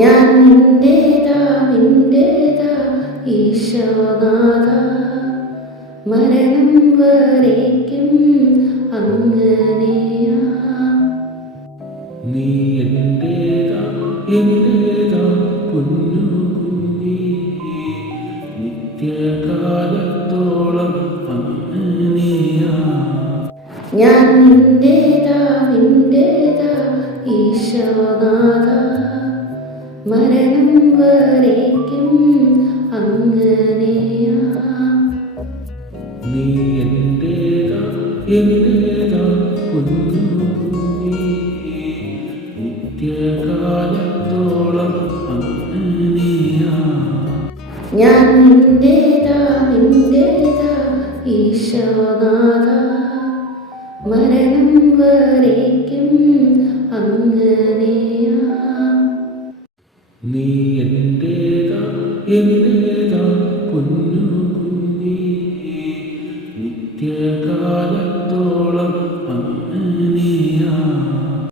ഞാൻ നിന്റേതാ ഈശോനാഥ, മരണം വരേക്കും അങ്ങനെയാ. നീ എന്റേതാ പൊന്നു കുഞ്ഞേ, നിത്യകാലത്തോളം അങ്ങനെയാ. ഞാൻ നിന്റേതാ ഈശോനാഥ, മരണം വരേക്കും അങ്ങനെയാ. നീ എന്റേതാ പൊന്നു കുഞ്ഞേ, നിത്യകാലത്തോളം അങ്ങനെയാ. ഞാൻ നിന്റേതാ ഈശോനാഥ, മരണം വരേക്കും അങ്ങനെയാ. നീ എന്റേതാ